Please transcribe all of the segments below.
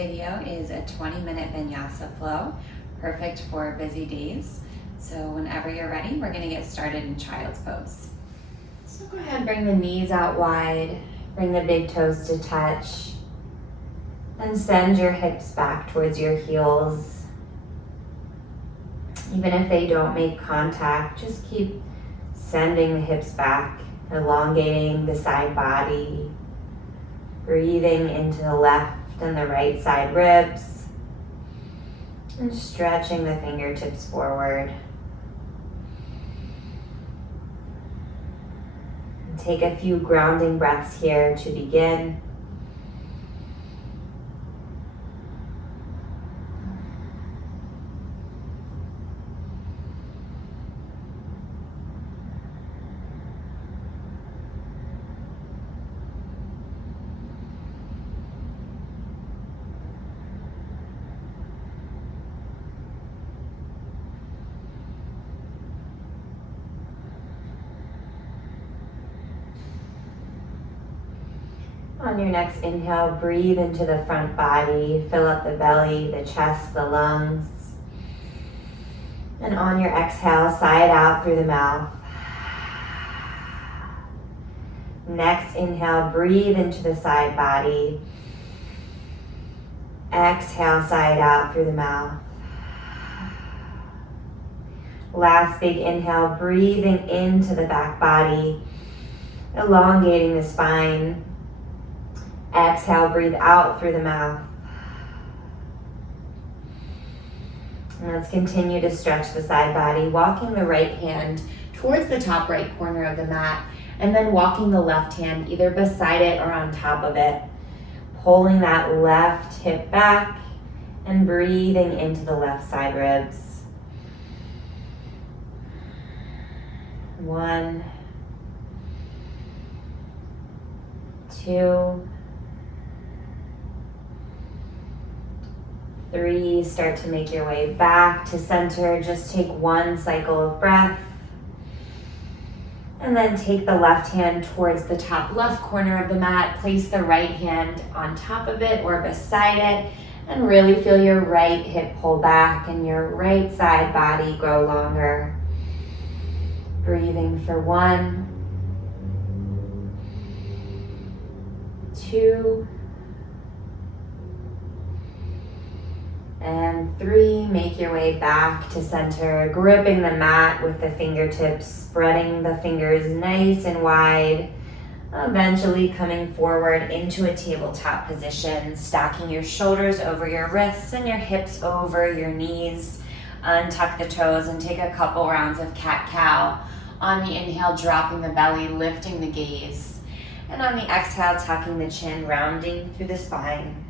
video is a 20-minute Vinyasa flow, perfect for busy days. So whenever you're ready, we're going to get started in child's pose. So go ahead and bring the knees out wide, bring the big toes to touch, and send your hips back towards your heels. Even if they don't make contact, just keep sending the hips back, elongating the side body, breathing into the left and the right side ribs, and stretching the fingertips forward. And take a few grounding breaths here to begin. On your next inhale, breathe into the front body, fill up the belly, the chest, the lungs. And on your exhale, sigh it out through the mouth. Next inhale, breathe into the side body. Exhale, sigh it out through the mouth. Last big inhale, breathing into the back body, elongating the spine. Exhale, breathe out through the mouth. And let's continue to stretch the side body, walking the right hand towards the top right corner of the mat, and then walking the left hand either beside it or on top of it. Pulling that left hip back and breathing into the left side ribs. 1, 2, 3, start to make your way back to center. Just take one cycle of breath. And then take the left hand towards the top left corner of the mat. Place the right hand on top of it or beside it. And really feel your right hip pull back and your right side body grow longer. Breathing for 1, 2, and 3, make your way back to center, gripping the mat with the fingertips, spreading the fingers nice and wide, eventually coming forward into a tabletop position, stacking your shoulders over your wrists and your hips over your knees. Untuck the toes and take a couple rounds of cat-cow. On the inhale, dropping the belly, lifting the gaze. And on the exhale, tucking the chin, rounding through the spine.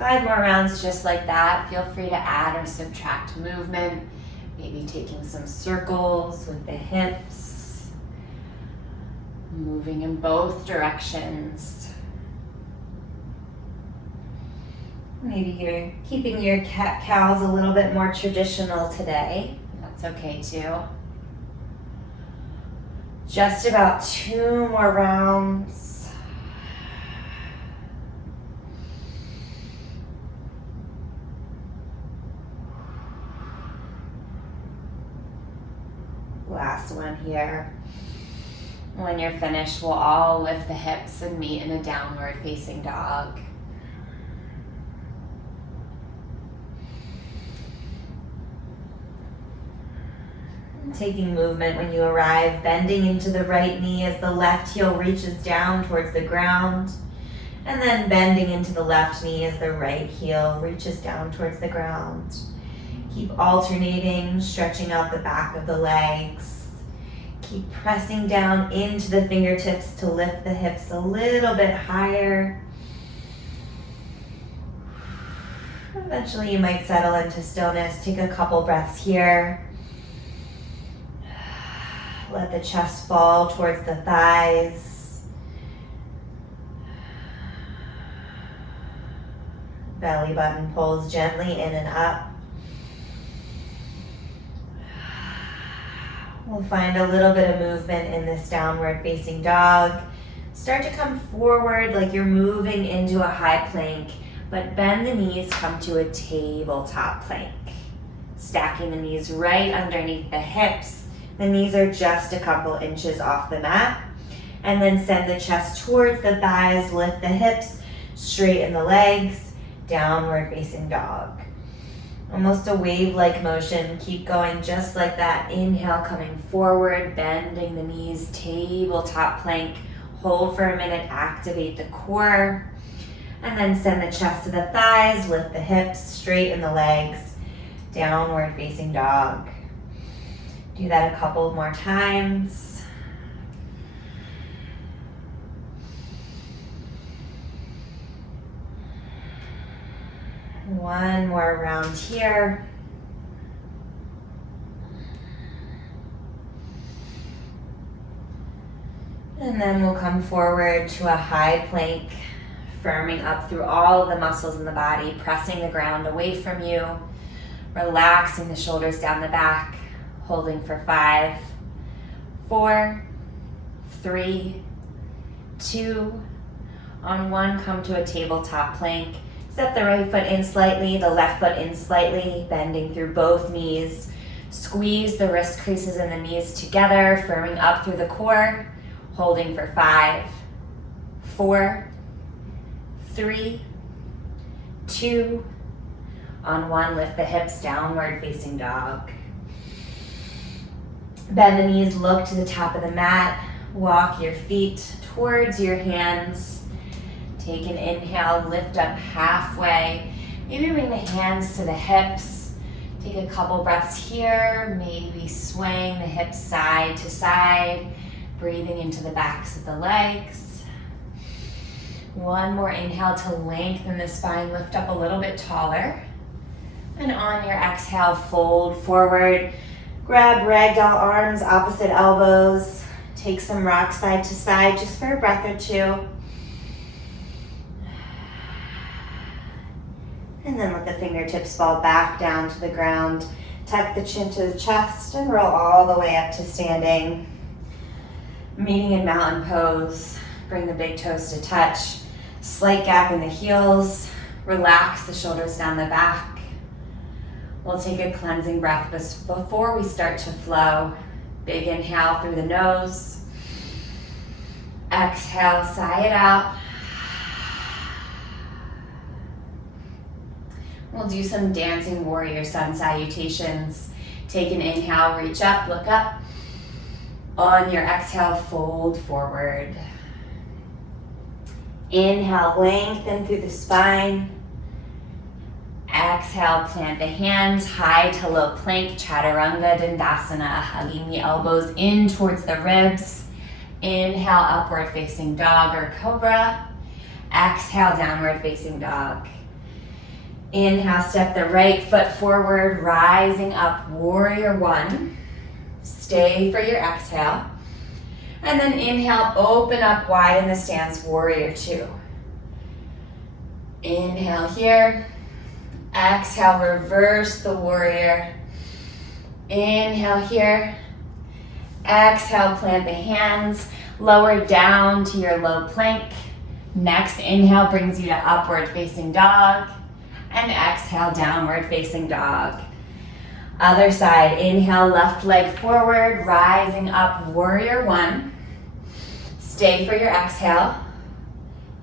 5 more rounds just like that. Feel free to add or subtract movement. Maybe taking some circles with the hips. Moving in both directions. Maybe you're keeping your cat-cows a little bit more traditional today. That's okay too. Just about 2 more rounds. Last one here. When you're finished, we'll all lift the hips and meet in a downward facing dog. Taking movement when you arrive, bending into the right knee as the left heel reaches down towards the ground, and then bending into the left knee as the right heel reaches down towards the ground. Keep alternating, stretching out the back of the legs. Keep pressing down into the fingertips to lift the hips a little bit higher. Eventually you might settle into stillness. Take a couple breaths here. Let the chest fall towards the thighs. Belly button pulls gently in and up. We'll find a little bit of movement in this downward facing dog. Start to come forward like you're moving into a high plank. but bend the knees, come to a tabletop plank. Stacking the knees right underneath the hips. The knees are just a couple inches off the mat. And then send the chest towards the thighs, lift the hips, straighten the legs, downward facing dog. Almost a wave-like motion. Keep going just like that. Inhale, coming forward, bending the knees, tabletop plank. Hold for a minute, activate the core. And then send the chest to the thighs, lift the hips, straighten the legs, downward facing dog. Do that a couple more times. One more round here. And then we'll come forward to a high plank, firming up through all of the muscles in the body, pressing the ground away from you, relaxing the shoulders down the back, holding for 5, 4, 3, 2, on 1, come to a tabletop plank. Step the right foot in slightly, the left foot in slightly, bending through both knees. Squeeze the wrist creases and the knees together, firming up through the core, holding for 5, 4, 3, 2, on 1, lift the hips, downward facing dog. Bend the knees, look to the top of the mat, walk your feet towards your hands. Take an inhale, lift up halfway. Maybe bring the hands to the hips. Take a couple breaths here. Maybe swaying the hips side to side. Breathing into the backs of the legs. One more inhale to lengthen the spine. Lift up a little bit taller. And on your exhale, fold forward. Grab ragdoll arms, opposite elbows. Take some rock side to side just for a breath or two. And then let the fingertips fall back down to the ground. Tuck the chin to the chest and roll all the way up to standing. Meeting in mountain pose. Bring the big toes to touch. Slight gap in the heels. Relax the shoulders down the back. We'll take a cleansing breath before we start to flow. Big inhale through the nose. Exhale, sigh it out. We'll do some dancing warrior sun salutations. Take an inhale, reach up, look up. On your exhale, fold forward. Inhale, lengthen through the spine. Exhale, plant the hands, high to low plank, chaturanga dandasana, hugging the elbows in towards the ribs. Inhale, upward facing dog or cobra. Exhale, downward facing dog. Inhale, step the right foot forward, rising up, warrior 1. Stay for your exhale. And then inhale, open up wide in the stance, warrior 2. Inhale here. Exhale, reverse the warrior. Inhale here. Exhale, plant the hands, lower down to your low plank. Next inhale brings you to upward facing dog. And exhale, downward facing dog. Other side, inhale, left leg forward, rising up, warrior 1. Stay for your exhale.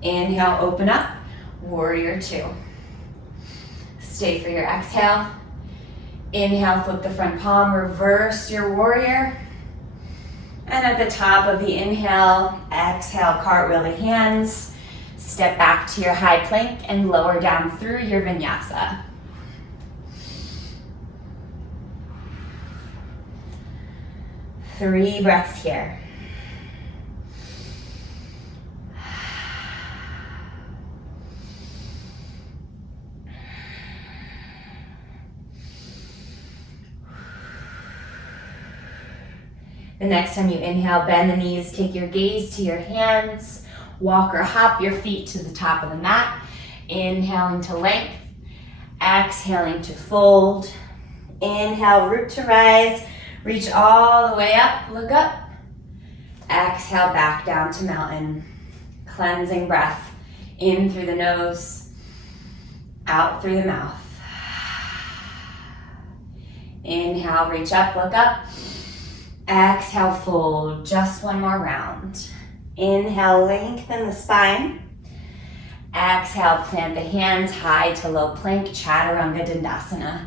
Inhale, open up, warrior 2. Stay for your exhale. Inhale, flip the front palm, reverse your warrior. And at the top of the inhale, exhale, cartwheel the hands. Step back to your high plank and lower down through your vinyasa. Three breaths here. The next time you inhale, bend the knees, take your gaze to your hands. Walk or hop your feet to the top of the mat. Inhaling to length. Exhaling to fold. Inhale, root to rise. Reach all the way up, look up. Exhale, back down to mountain. Cleansing breath in through the nose. Out through the mouth. Inhale, reach up, look up. Exhale, fold. Just one more round. Inhale, lengthen the spine. Exhale, plant the hands high to low plank, Chaturanga Dandasana.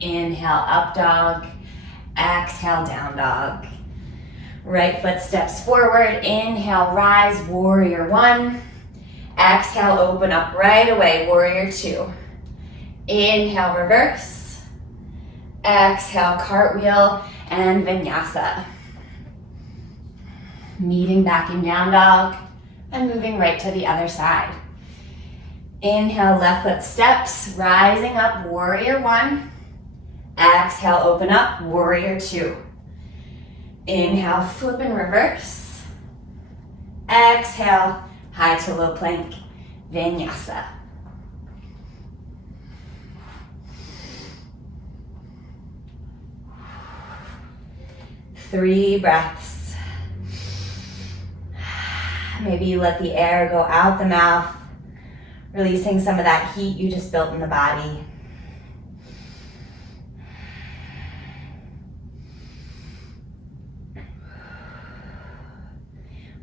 Inhale, up dog. Exhale, down dog. Right foot steps forward. Inhale, rise, warrior one. Exhale, open up right away, warrior two. Inhale, reverse. Exhale, cartwheel and vinyasa. Meeting back in down dog and moving right to the other side. Inhale, left foot steps, rising up, warrior one. Exhale, open up, warrior two. Inhale, flip and reverse. Exhale, high to low plank, vinyasa. Three breaths. Maybe you let the air go out the mouth, releasing some of that heat you just built in the body.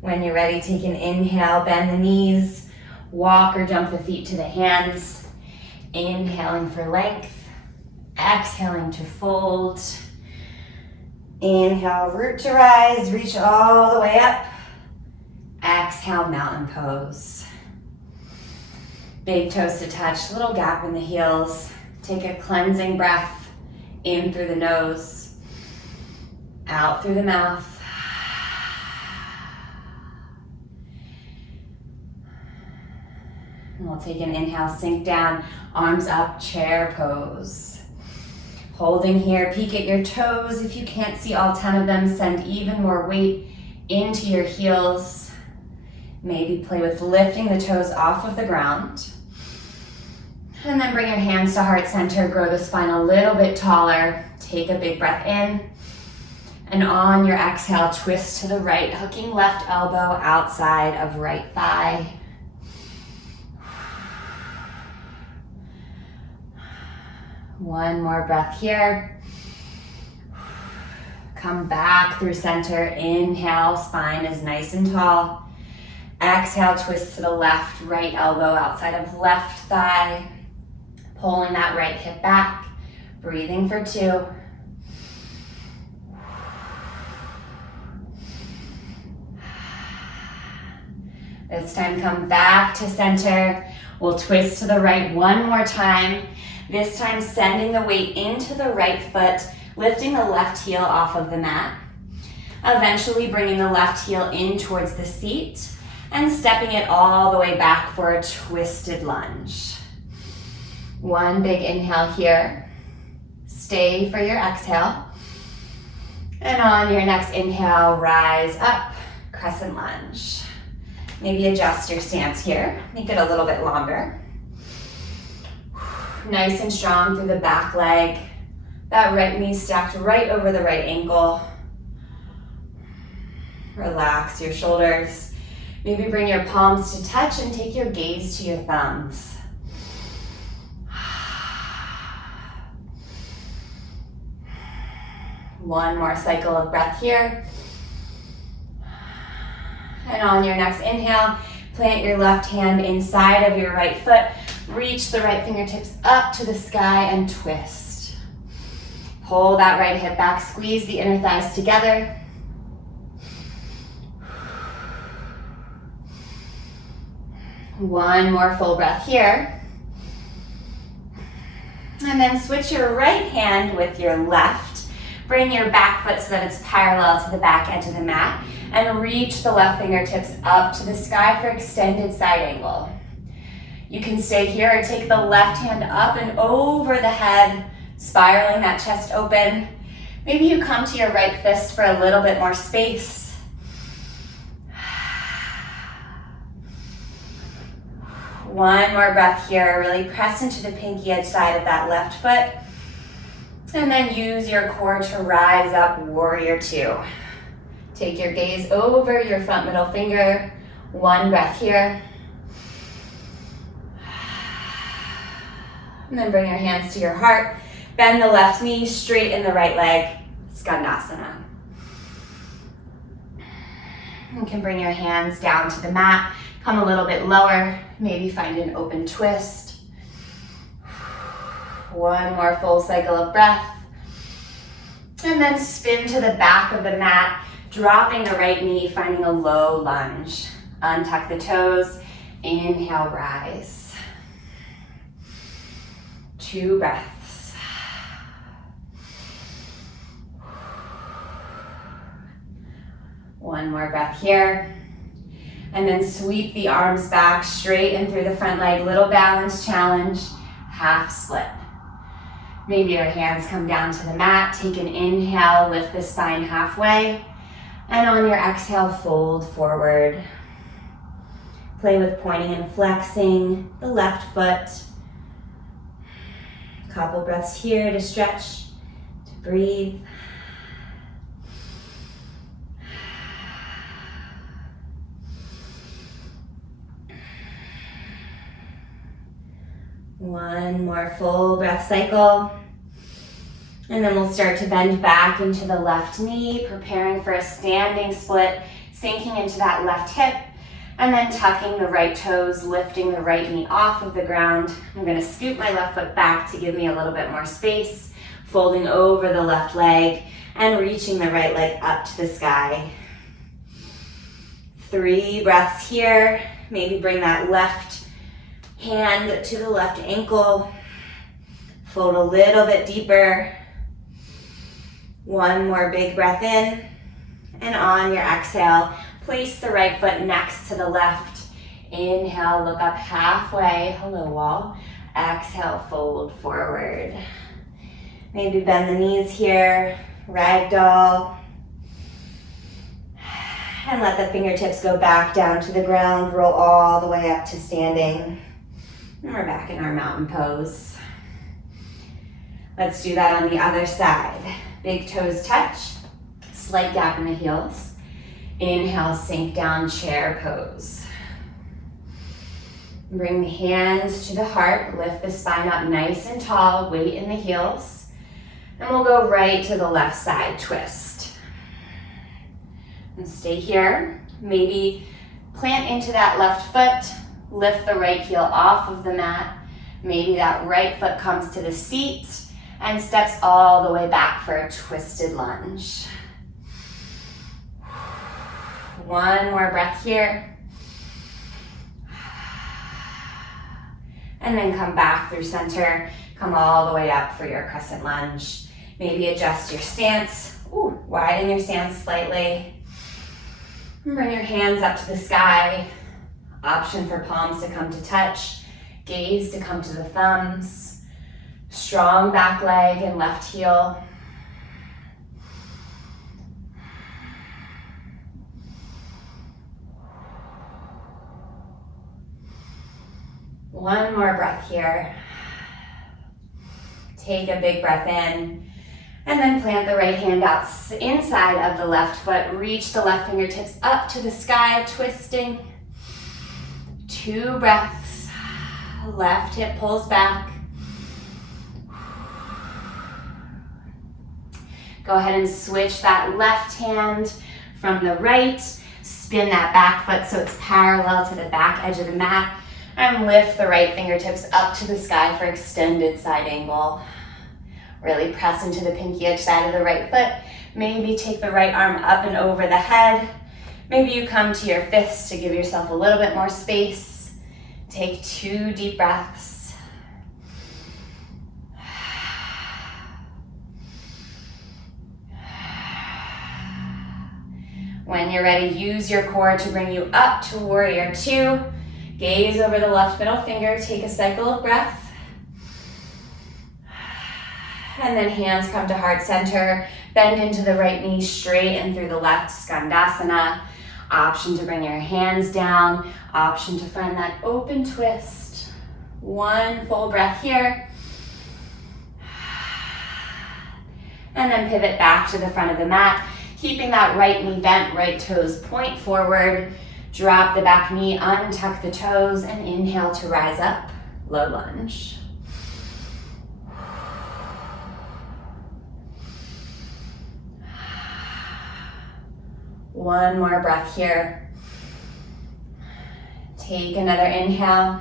When you're ready, take an inhale, bend the knees, walk or jump the feet to the hands. Inhaling for length, exhaling to fold. Inhale, root to rise, reach all the way up. Exhale, mountain pose. Big toes to touch, little gap in the heels. Take a cleansing breath in through the nose, out through the mouth. And we'll take an inhale, sink down, arms up, chair pose. Holding here, peek at your toes. If you can't see all 10 of them, send even more weight into your heels. Maybe play with lifting the toes off of the ground. And then bring your hands to heart center, grow the spine a little bit taller. Take a big breath in. And on your exhale, twist to the right, hooking left elbow outside of right thigh. One more breath here. Come back through center. Inhale, spine is nice and tall. Exhale, twist to the left, right elbow outside of left thigh. Pulling that right hip back. Breathing for two. This time, come back to center. We'll twist to the right one more time. This time, sending the weight into the right foot, lifting the left heel off of the mat. Eventually bringing the left heel in towards the seat and stepping it all the way back for a twisted lunge. One big inhale here. Stay for your exhale. And on your next inhale, rise up, crescent lunge. Maybe adjust your stance here. Make it a little bit longer. Nice and strong through the back leg. That right knee stacked right over the right ankle. Relax your shoulders. Maybe bring your palms to touch and take your gaze to your thumbs. One more cycle of breath here. And on your next inhale, plant your left hand inside of your right foot. Reach the right fingertips up to the sky and twist. Pull that right hip back, squeeze the inner thighs together. One more full breath here. And then switch your right hand with your left. Bring your back foot so that it's parallel to the back edge of the mat. And reach the left fingertips up to the sky for extended side angle. You can stay here or take the left hand up and over the head, spiraling that chest open. Maybe you come to your right fist for a little bit more space. One more breath here. Really press into the pinky edge side of that left foot. And then use your core to rise up, warrior two. Take your gaze over your front middle finger. One breath here. And then bring your hands to your heart. Bend the left knee, straighten the right leg, Skandasana. You can bring your hands down to the mat, come a little bit lower, maybe find an open twist. One more full cycle of breath. And then spin to the back of the mat, dropping the right knee, finding a low lunge. Untuck the toes, inhale, rise. 2 breaths. One more breath here. And then sweep the arms back, straighten through the front leg, little balance challenge, half split. Maybe your hands come down to the mat, take an inhale, lift the spine halfway, and on your exhale, fold forward. Play with pointing and flexing the left foot. Couple breaths here to stretch, to breathe. One more full breath cycle. And then we'll start to bend back into the left knee, preparing for a standing split, sinking into that left hip, and then tucking the right toes, lifting the right knee off of the ground. I'm gonna scoot my left foot back to give me a little bit more space, folding over the left leg and reaching the right leg up to the sky. 3 breaths here. Maybe bring that left hand to the left ankle. Fold a little bit deeper. One more big breath in. And on your exhale, place the right foot next to the left. Inhale, look up halfway. Hello, wall. Exhale, fold forward. Maybe bend the knees here. Ragdoll. And let the fingertips go back down to the ground. Roll all the way up to standing. And we're back in our mountain pose. Let's do that on the other side. Big toes touch. Slight gap in the heels. Inhale, sink down, chair pose. Bring the hands to the heart. Lift the spine up nice and tall. Weight in the heels. And we'll go right to the left side, twist. And stay here. Maybe plant into that left foot. Lift the right heel off of the mat. Maybe that right foot comes to the seat and steps all the way back for a twisted lunge. One more breath here. And then come back through center. Come all the way up for your crescent lunge. Maybe adjust your stance. Widen your stance slightly. And bring your hands up to the sky. Option for palms to come to touch. Gaze to come to the thumbs. Strong back leg and left heel. One more breath here. Take a big breath in. And then plant the right hand out inside of the left foot. Reach the left fingertips up to the sky, twisting. 2 breaths. Left hip pulls back. Go ahead and switch that left hand from the right. Spin that back foot so it's parallel to the back edge of the mat. And lift the right fingertips up to the sky for extended side angle. Really press into the pinky edge side of the right foot. Maybe take the right arm up and over the head. Maybe you come to your fists to give yourself a little bit more space. Take 2 deep breaths. When you're ready, use your core to bring you up to warrior 2. Gaze over the left middle finger. Take a cycle of breath. And then hands come to heart center. Bend into the right knee, straighten through the left, Skandasana. Option to bring your hands down. Option to find that open twist. 1 full breath here. And then pivot back to the front of the mat. Keeping that right knee bent, right toes point forward. Drop the back knee, untuck the toes, and inhale to rise up. Low lunge. One more breath here. Take another inhale.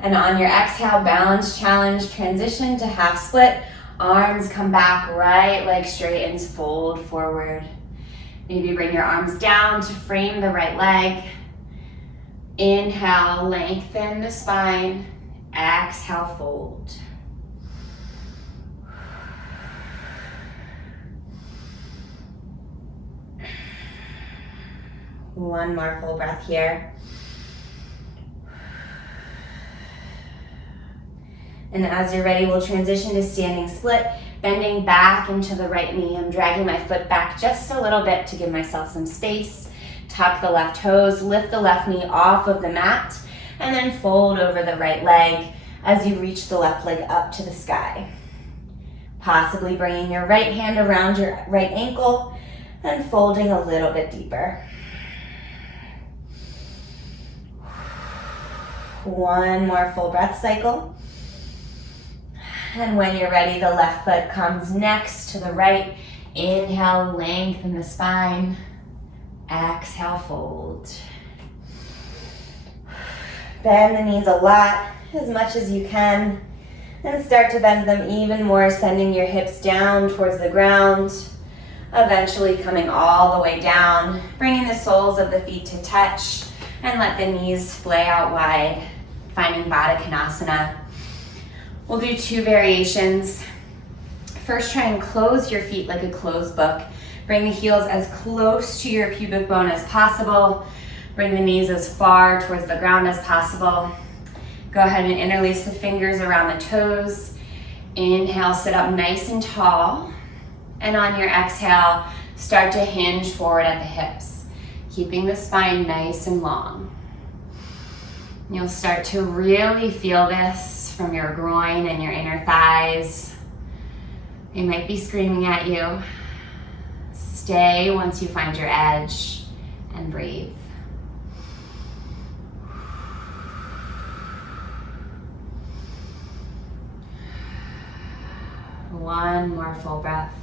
And on your exhale, balance challenge, transition to half split. Arms come back, right leg straightens, fold forward. Maybe bring your arms down to frame the right leg. Inhale, lengthen the spine. Exhale, fold. One more full breath here. And as you're ready, we'll transition to standing split, bending back into the right knee. I'm dragging my foot back just a little bit to give myself some space. Tuck the left toes, lift the left knee off of the mat, and then fold over the right leg as you reach the left leg up to the sky. Possibly bringing your right hand around your right ankle and folding a little bit deeper. One more full breath cycle. And when you're ready, the left foot comes next to the right. Inhale, lengthen the spine. Exhale, fold. Bend the knees a lot, as much as you can. And start to bend them even more, sending your hips down towards the ground. Eventually coming all the way down, bringing the soles of the feet to touch. And let the knees splay out wide, finding Baddha Konasana. We'll do two variations. First, try and close your feet like a closed book. Bring the heels as close to your pubic bone as possible. Bring the knees as far towards the ground as possible. Go ahead and interlace the fingers around the toes. Inhale, sit up nice and tall. And on your exhale, start to hinge forward at the hips, keeping the spine nice and long. You'll start to really feel this from your groin and your inner thighs. They might be screaming at you. Stay once you find your edge and breathe. One more full breath.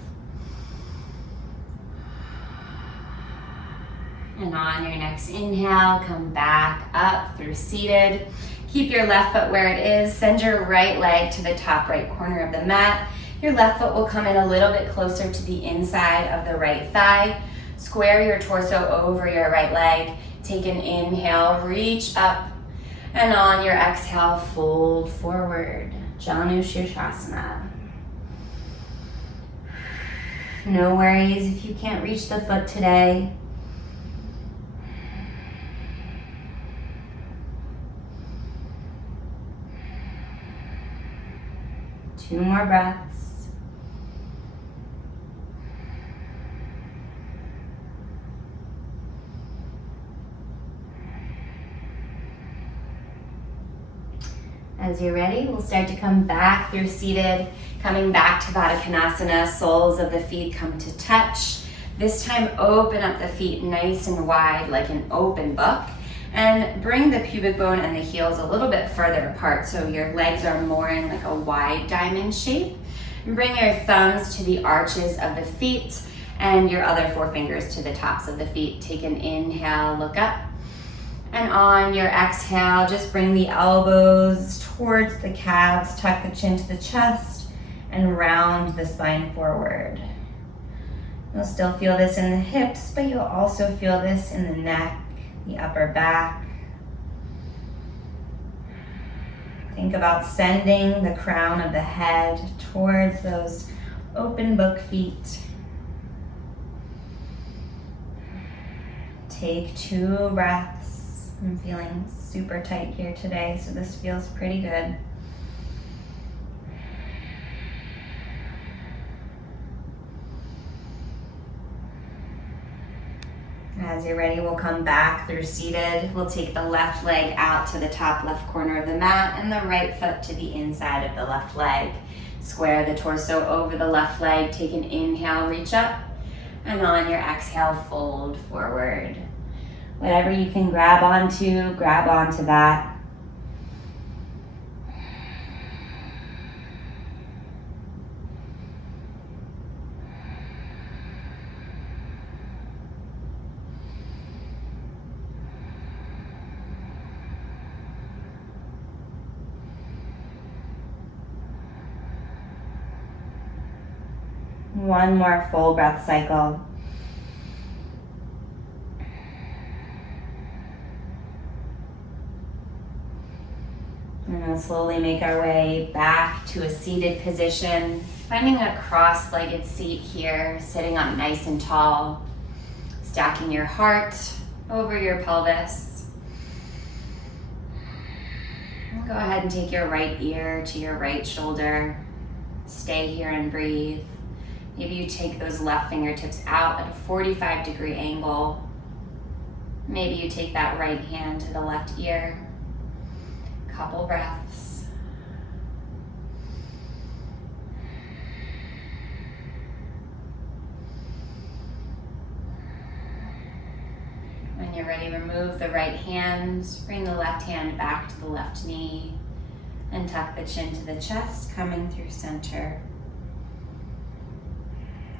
And on your next inhale, come back up through seated. Keep your left foot where it is. Send your right leg to the top right corner of the mat. Your left foot will come in a little bit closer to the inside of the right thigh. Square your torso over your right leg. Take an inhale, reach up. And on your exhale, fold forward. Janu Shirshasana. No worries if you can't reach the foot today. Two more breaths. As you're ready, we'll start to come back through seated, coming back to Baddha Konasana. Soles of the feet come to touch. This time, open up the feet nice and wide like an open book. And bring the pubic bone and the heels a little bit further apart so your legs are more in like a wide diamond shape. And bring your thumbs to the arches of the feet and your other four fingers to the tops of the feet. Take an inhale, look up. And on your exhale, just bring the elbows towards the calves, tuck the chin to the chest, and round the spine forward. You'll still feel this in the hips, but you'll also feel this in the neck, the upper back. Think about sending the crown of the head towards those open book feet. Take 2 breaths. I'm feeling super tight here today, so this feels pretty good. As you're ready, we'll come back through seated. We'll take the left leg out to the top left corner of the mat and the right foot to the inside of the left leg. Square the torso over the left leg. Take an inhale, reach up. And on your exhale, fold forward. Whatever you can grab onto that. One more full breath cycle. And we'll slowly make our way back to a seated position, finding a cross-legged seat here, sitting up nice and tall, stacking your heart over your pelvis. Go ahead and take your right ear to your right shoulder. Stay here and breathe. Maybe you take those left fingertips out at a 45-degree angle. Maybe you take that right hand to the left ear. Couple breaths. When you're ready, remove the right hand, bring the left hand back to the left knee, and tuck the chin to the chest, coming through center.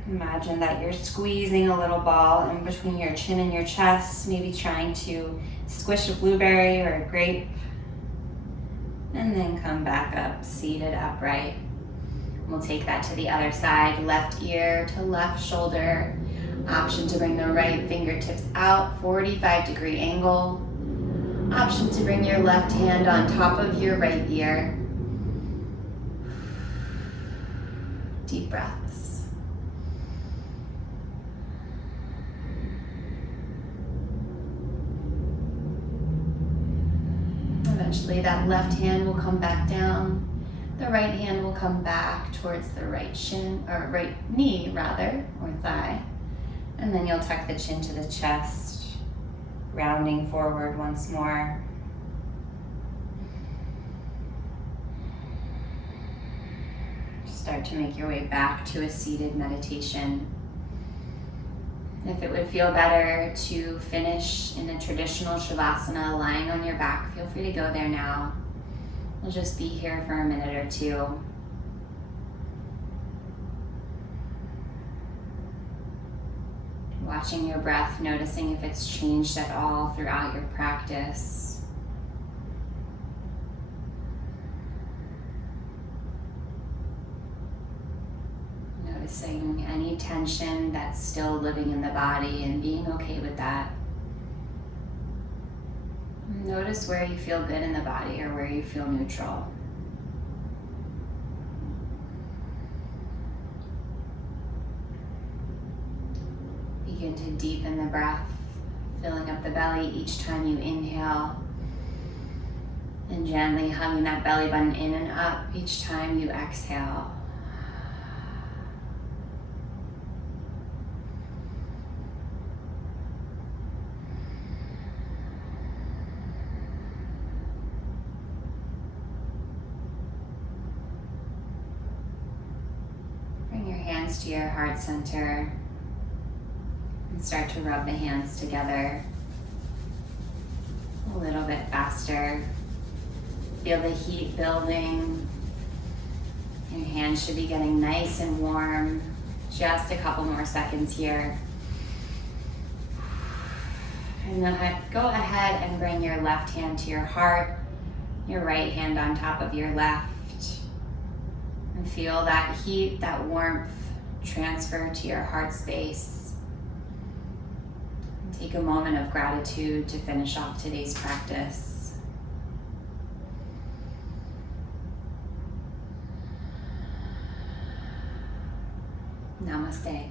Imagine that you're squeezing a little ball in between your chin and your chest, maybe trying to squish a blueberry or a grape. And then come back up, seated upright. We'll take that to the other side, left ear to left shoulder. Option to bring the right fingertips out, 45-degree angle. Option to bring your left hand on top of your right ear. Deep breaths. Eventually that left hand will come back down. The right hand will come back towards the right shin, or right knee rather, or thigh. And then you'll tuck the chin to the chest, rounding forward once more. Start to make your way back to a seated meditation. If it would feel better to finish in a traditional Shavasana, lying on your back, feel free to go there now. We'll just be here for a minute or two. Watching your breath, noticing if it's changed at all throughout your practice. Noticing any tension that's still living in the body and being okay with that. Notice where you feel good in the body or where you feel neutral. Begin to deepen the breath, filling up the belly each time you inhale, and gently hugging that belly button in and up each time you exhale. Bring your hands to your heart center. And start to rub the hands together a little bit faster. Feel the heat building. Your hands should be getting nice and warm. Just a couple more seconds here. And then go ahead and bring your left hand to your heart, your right hand on top of your left. And feel that heat, that warmth transfer to your heart space. Take a moment of gratitude to finish off today's practice. Namaste.